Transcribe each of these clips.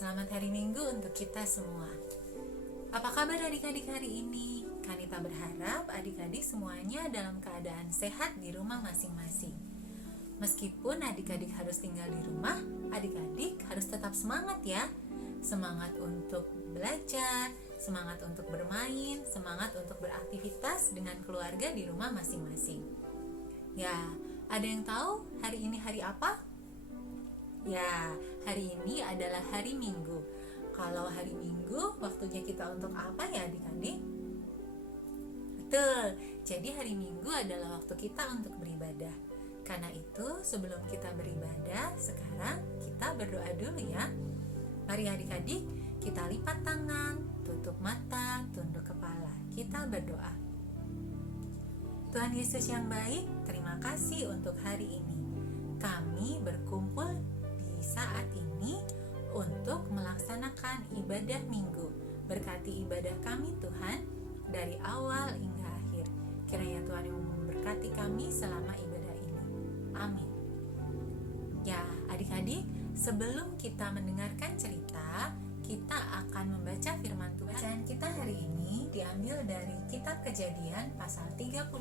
Selamat hari Minggu untuk kita semua. Apa kabar adik-adik hari ini? Kanita berharap adik-adik semuanya dalam keadaan sehat di rumah masing-masing. Meskipun adik-adik harus tinggal di rumah, adik-adik harus tetap semangat ya. Semangat untuk belajar, semangat untuk bermain, semangat untuk beraktivitas dengan keluarga di rumah masing-masing. Ya, ada yang tahu hari ini hari apa? Ya, hari ini adalah hari Minggu. Kalau hari Minggu, waktunya kita untuk apa ya adik-adik? Betul, jadi hari Minggu adalah waktu kita untuk beribadah. Karena itu, sebelum kita beribadah, sekarang kita berdoa dulu ya. Mari adik-adik, kita lipat tangan, tutup mata, tunduk kepala. Kita berdoa. Tuhan Yesus yang baik, terima kasih untuk hari ini. Kami berkumpul di saat ini untuk melaksanakan ibadah minggu. Berkati ibadah kami Tuhan dari awal hingga akhir. Kiranya Tuhan yang memberkati kami selama ibadah ini. Amin. Ya, adik-adik, sebelum kita mendengarkan cerita, kita akan membaca firman Tuhan. Bacaan kita hari ini diambil dari kitab Kejadian pasal 31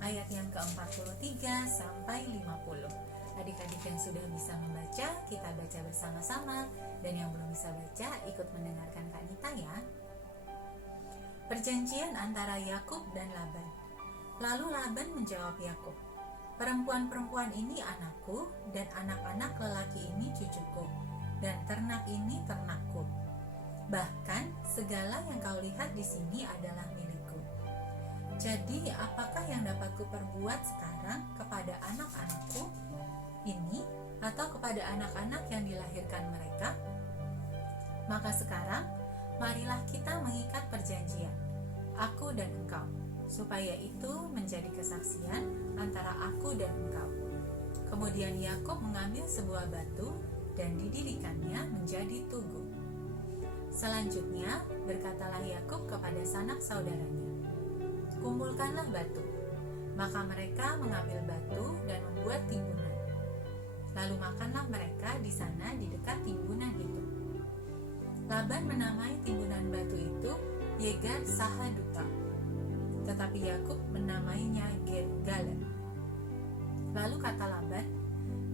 ayat yang ke-43 sampai 50. Adik-adik yang sudah bisa membaca, kita baca bersama-sama, dan yang belum bisa baca, ikut mendengarkan Kak Nita ya. Perjanjian antara Yakub dan Laban. Lalu Laban menjawab Yakub, "Perempuan-perempuan ini anakku, dan anak-anak lelaki ini cucuku, dan ternak ini ternakku. Bahkan segala yang kau lihat di sini adalah milikku. Jadi apakah yang dapat kuperbuat sekarang kepada anak-anakku ini atau kepada anak-anak yang dilahirkan mereka? Maka sekarang marilah kita mengikat perjanjian, aku dan engkau, supaya itu menjadi kesaksian antara aku dan engkau." Kemudian Yakub mengambil sebuah batu dan didirikannya menjadi tugu. Selanjutnya berkatalah Yakub kepada sanak saudaranya, "Kumpulkanlah batu." Maka mereka mengambil batu dan membuat timbunan. Lalu makanlah mereka di sana di dekat timbunan itu. Laban menamai timbunan batu itu Yegar Sahaduta, tetapi Yakub menamainya Gilgal. Lalu kata Laban,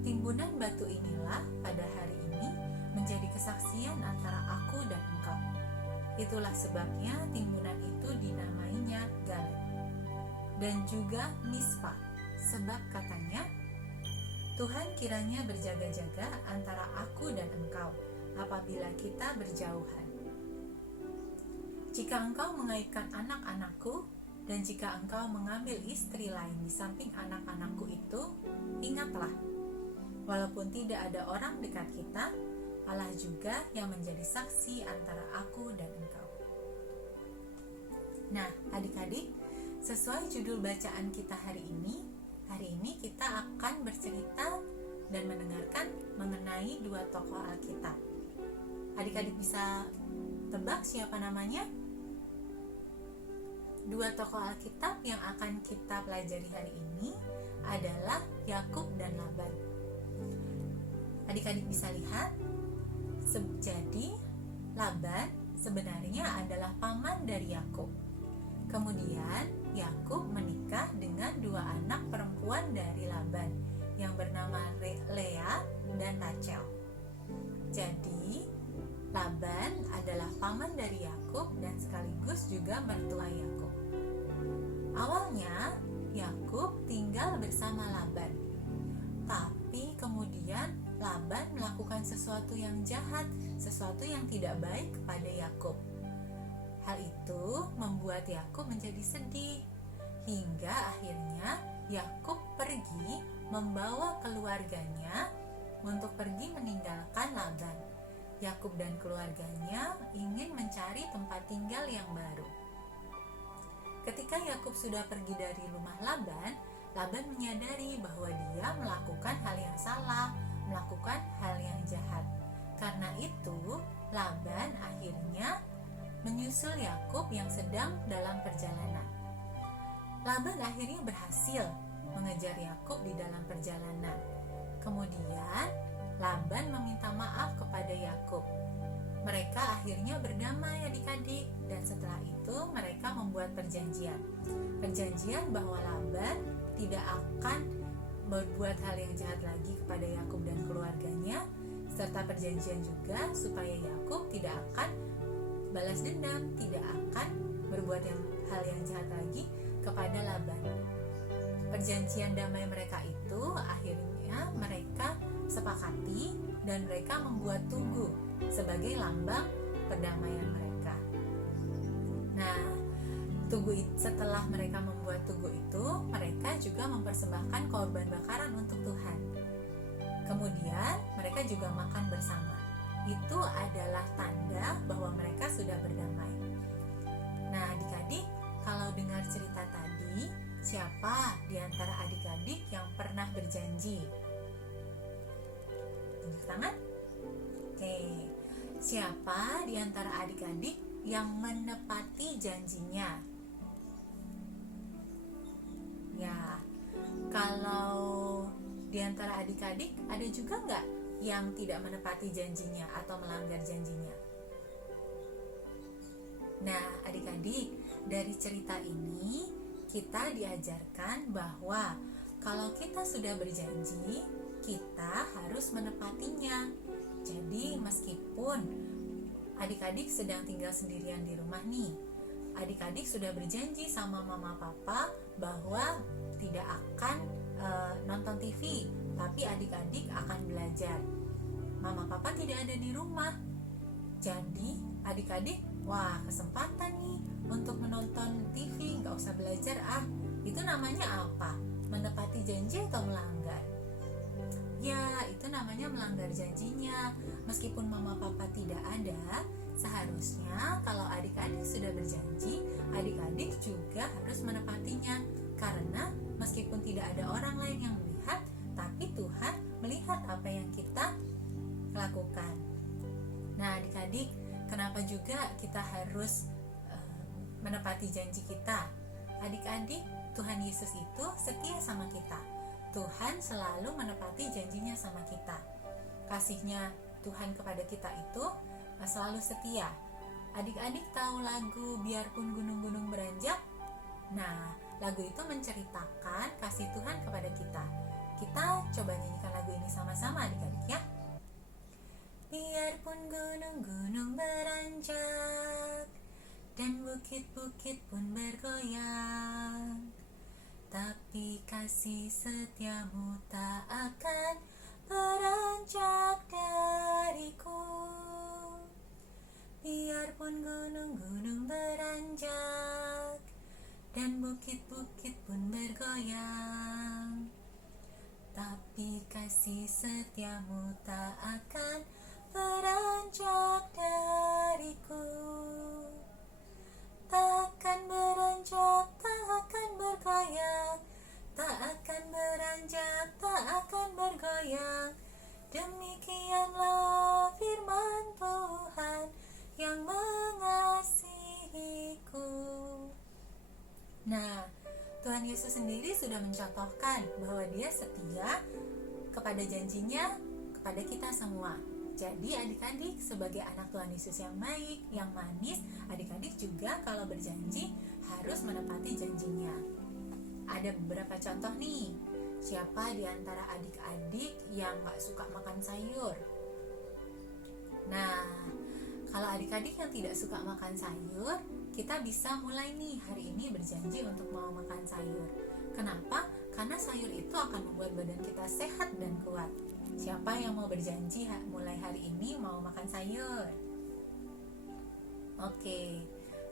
"Timbunan batu inilah pada hari ini menjadi kesaksian antara aku dan engkau." Itulah sebabnya timbunan itu dinamainya Galad. Dan juga Mispa, sebab katanya, "Tuhan kiranya berjaga-jaga antara aku dan engkau apabila kita berjauhan. Jika engkau mengaitkan anak-anakku, dan jika engkau mengambil istri lain di samping anak-anakku itu, ingatlah, walaupun tidak ada orang dekat kita, Allah juga yang menjadi saksi antara aku dan engkau." Nah, adik-adik, sesuai judul bacaan kita hari ini kita akan bercerita dan mendengarkan mengenai dua tokoh Alkitab. Adik-adik bisa tebak siapa namanya? Dua tokoh Alkitab yang akan kita pelajari hari ini adalah Yakub dan Laban. Adik-adik bisa lihat, jadi Laban sebenarnya adalah paman dari Yakub. Kemudian Yakub menikah dengan dua anak perempuan dari Laban yang bernama Lea dan Rachel. Jadi Laban adalah paman dari Yakub dan sekaligus juga mertua Yakub. Awalnya Yakub tinggal bersama Laban, tapi kemudian Laban melakukan sesuatu yang jahat, sesuatu yang tidak baik kepada Yakub. Hal itu membuat Yakub menjadi sedih, hingga akhirnya Yakub pergi membawa keluarganya untuk pergi meninggalkan Laban. Yakub dan keluarganya ingin mencari tempat tinggal yang baru. Ketika Yakub sudah pergi dari rumah Laban, Laban menyadari bahwa dia melakukan hal yang salah, melakukan hal yang jahat. Karena itu, Laban akhirnya menyusul Yakub yang sedang dalam perjalanan. Laban akhirnya berhasil mengejar Yakub di dalam perjalanan. Kemudian Laban meminta maaf kepada Yakub. Mereka akhirnya berdamai adik-adik, dan setelah itu mereka membuat perjanjian. Perjanjian bahwa Laban tidak akan berbuat hal yang jahat lagi kepada Yakub dan keluarganya, serta perjanjian juga supaya Yakub tidak akan balas dendam, tidak akan berbuat hal yang jahat lagi kepada Laban. Perjanjian damai mereka itu akhirnya mereka sepakati dan mereka membuat tugu sebagai lambang perdamaian mereka. Nah, setelah mereka membuat tugu itu, mereka juga mempersembahkan korban bakaran untuk Tuhan. Kemudian mereka juga makan bersama. Itu adalah tanda bahwa mereka sudah berdamai. Nah, adik-adik, kalau dengar cerita tadi, siapa di antara adik-adik yang pernah berjanji? Tunjuk tangan. Oke, siapa di antara adik-adik yang menepati janjinya? Ya, kalau di antara adik-adik ada juga nggak yang tidak menepati janjinya atau melanggar janjinya? Nah, adik-adik, dari cerita ini kita diajarkan bahwa kalau kita sudah berjanji, kita harus menepatinya. Jadi meskipun adik-adik sedang tinggal sendirian di rumah nih, adik-adik sudah berjanji sama mama papa bahwa tidak akan nonton TV, tapi adik-adik akan belajar. Mama papa tidak ada di rumah, jadi adik-adik, wah kesempatan nih untuk menonton TV, nggak usah belajar itu namanya apa? Menepati janji atau melanggar? Ya, itu namanya melanggar janjinya. Meskipun mama papa tidak ada, seharusnya kalau adik-adik sudah berjanji, adik-adik juga harus menepatinya. Karena meskipun tidak ada orang lain yang melihat, tapi Tuhan melihat apa yang kita lakukan. Nah, adik-adik, kenapa juga kita harus menepati janji kita? Adik-adik, Tuhan Yesus itu setia sama kita. Tuhan selalu menepati janjinya sama kita. Kasihnya Tuhan kepada kita itu selalu setia. Adik-adik tahu lagu Biarpun Gunung-Gunung Beranjak? Nah, lagu itu menceritakan kasih Tuhan kepada kita. Kita coba nyanyikan lagu ini sama-sama adik-adik ya. Biarpun gunung-gunung beranjak dan bukit-bukit pun bergoyang, tapi kasih setiamu tak akan beranjak dariku. Biarpun gunung-gunung beranjak dan bukit-bukit pun bergoyang, tapi kasih setiamu tak akan beranjak dariku. Tak akan beranjak, tak akan bergoyang, tak akan beranjak, tak akan bergoyang. Demikianlah firman Tuhan yang mengasihiku. Nah, Tuhan Yesus sendiri sudah mencontohkan bahwa Dia setia kepada janjinya kepada kita semua. Jadi adik-adik sebagai anak Tuhan Yesus yang baik, yang manis, adik-adik juga kalau berjanji harus menepati janjinya. Ada beberapa contoh nih. Siapa di antara adik-adik yang gak suka makan sayur? Nah, kalau adik-adik yang tidak suka makan sayur, kita bisa mulai nih hari ini berjanji untuk mau makan sayur. Kenapa? Karena sayur itu akan membuat badan kita sehat dan kuat. Siapa yang mau berjanji mulai hari ini mau makan sayur? Oke,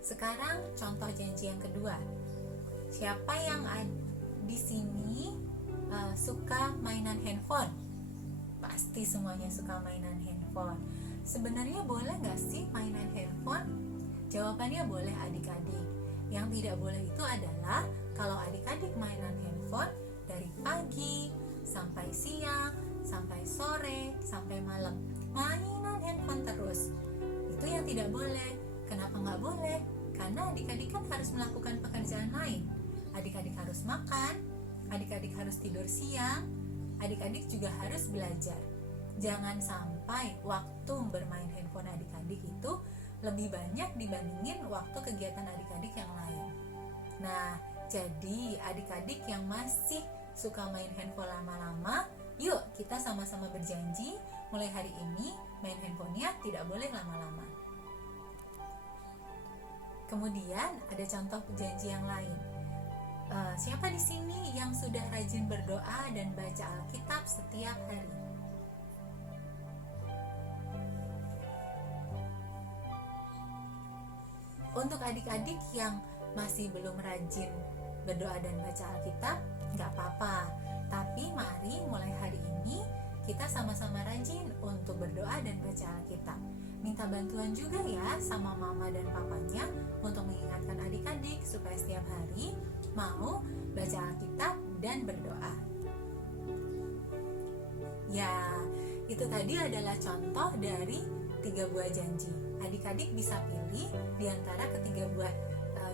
sekarang contoh janji yang kedua. Siapa yang di sini suka mainan handphone? Pasti semuanya suka mainan handphone. Sebenarnya boleh gak sih mainan handphone? Jawabannya boleh adik-adik. Yang tidak boleh itu adalah kalau adik-adik mainan handphone dari pagi sampai siang, sampai sore, sampai malam, mainan handphone terus. Itu yang tidak boleh. Kenapa nggak boleh? Karena adik-adik kan harus melakukan pekerjaan lain. Adik-adik harus makan, adik-adik harus tidur siang, adik-adik juga harus belajar. Jangan sampai waktu bermain handphone adik-adik itu lebih banyak dibandingin waktu kegiatan adik-adik yang lain. Nah, jadi adik-adik yang masih suka main handphone lama-lama, yuk kita sama-sama berjanji mulai hari ini main handphonenya tidak boleh lama-lama. Kemudian ada contoh janji yang lain. Siapa di sini yang sudah rajin berdoa dan baca Alkitab setiap hari? Untuk adik-adik yang masih belum rajin berdoa dan baca Alkitab, nggak apa-apa. Tapi mari mulai hari ini kita sama-sama rajin untuk berdoa dan baca Alkitab. Minta bantuan juga ya sama mama dan papanya untuk mengingatkan adik-adik supaya setiap hari mau baca Alkitab dan berdoa. Ya, itu tadi adalah contoh dari 3 buah janji. Adik-adik bisa pilih di antara ketiga buah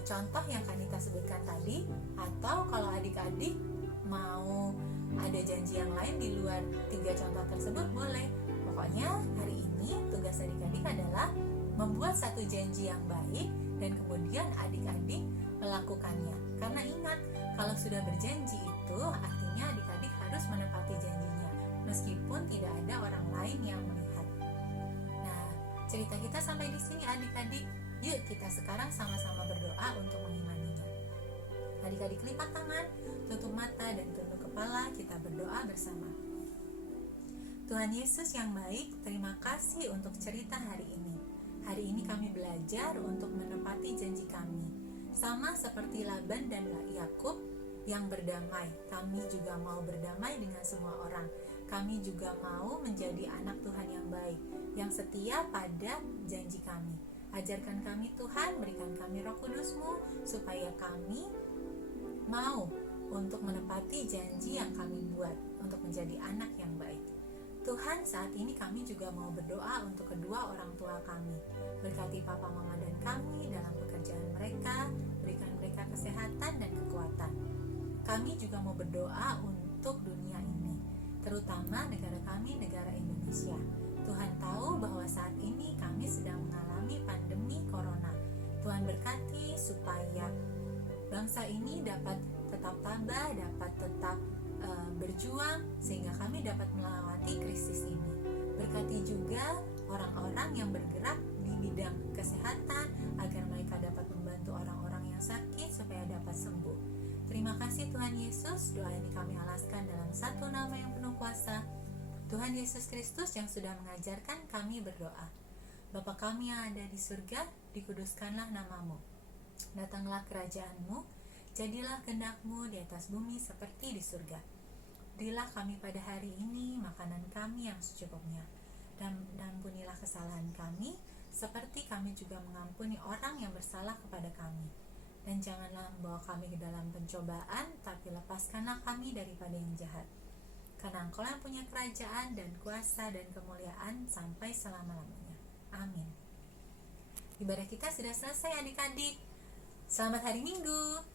contoh yang Kanita sebutkan tadi, atau kalau adik-adik mau ada janji yang lain di luar 3 contoh tersebut boleh. Pokoknya hari ini tugas adik-adik adalah membuat satu janji yang baik dan kemudian adik-adik melakukannya. Karena ingat, kalau sudah berjanji itu artinya adik-adik harus menepati janjinya meskipun tidak ada orang lain yang melihat. Nah, cerita kita sampai di sini adik-adik. Yuk kita sekarang sama-sama berdoa untuk mengimaninya. Adik-adik lipat tangan, tutup mata dan tunduk kepala, kita berdoa bersama. Tuhan Yesus yang baik, terima kasih untuk cerita hari ini. Hari ini kami belajar untuk menepati janji kami. Sama seperti Laban dan Yakub yang berdamai, kami juga mau berdamai dengan semua orang. Kami juga mau menjadi anak Tuhan yang baik, yang setia pada janji kami. Ajarkan kami Tuhan, berikan kami Roh Kudus-Mu supaya kami mau untuk menepati janji yang kami buat untuk menjadi anak yang baik. Tuhan, saat ini kami juga mau berdoa untuk kedua orang tua kami. Berkati Papa, Mama, dan kami dalam pekerjaan mereka, berikan mereka kesehatan dan kekuatan. Kami juga mau berdoa untuk dunia ini, terutama negara kami, negara Indonesia. Tuhan tahu bahwa saat ini kami sedang mengalami pandemi corona. Tuhan berkati supaya bangsa ini dapat tetap tabah, dapat tetap berjuang sehingga kami dapat melewati krisis ini. Berkati juga orang-orang yang bergerak di bidang kesehatan agar mereka dapat membantu orang-orang yang sakit supaya dapat sembuh. Terima kasih Tuhan Yesus. Doa ini kami alaskan dalam satu nama yang penuh kuasa, Tuhan Yesus Kristus yang sudah mengajarkan kami berdoa. Bapa kami yang ada di surga, dikuduskanlah namamu. Datanglah kerajaan-Mu, jadilah kehendak-Mu di atas bumi seperti di surga. Berilah kami pada hari ini makanan kami yang secukupnya, dan ampunilah kesalahan kami, seperti kami juga mengampuni orang yang bersalah kepada kami. Dan janganlah membawa kami ke dalam pencobaan, tapi lepaskanlah kami daripada yang jahat. Karena Engkau yang punya kerajaan dan kuasa dan kemuliaan sampai selama-lamanya. Amin. Ibadah kita sudah selesai adik-adik. Selamat hari Minggu.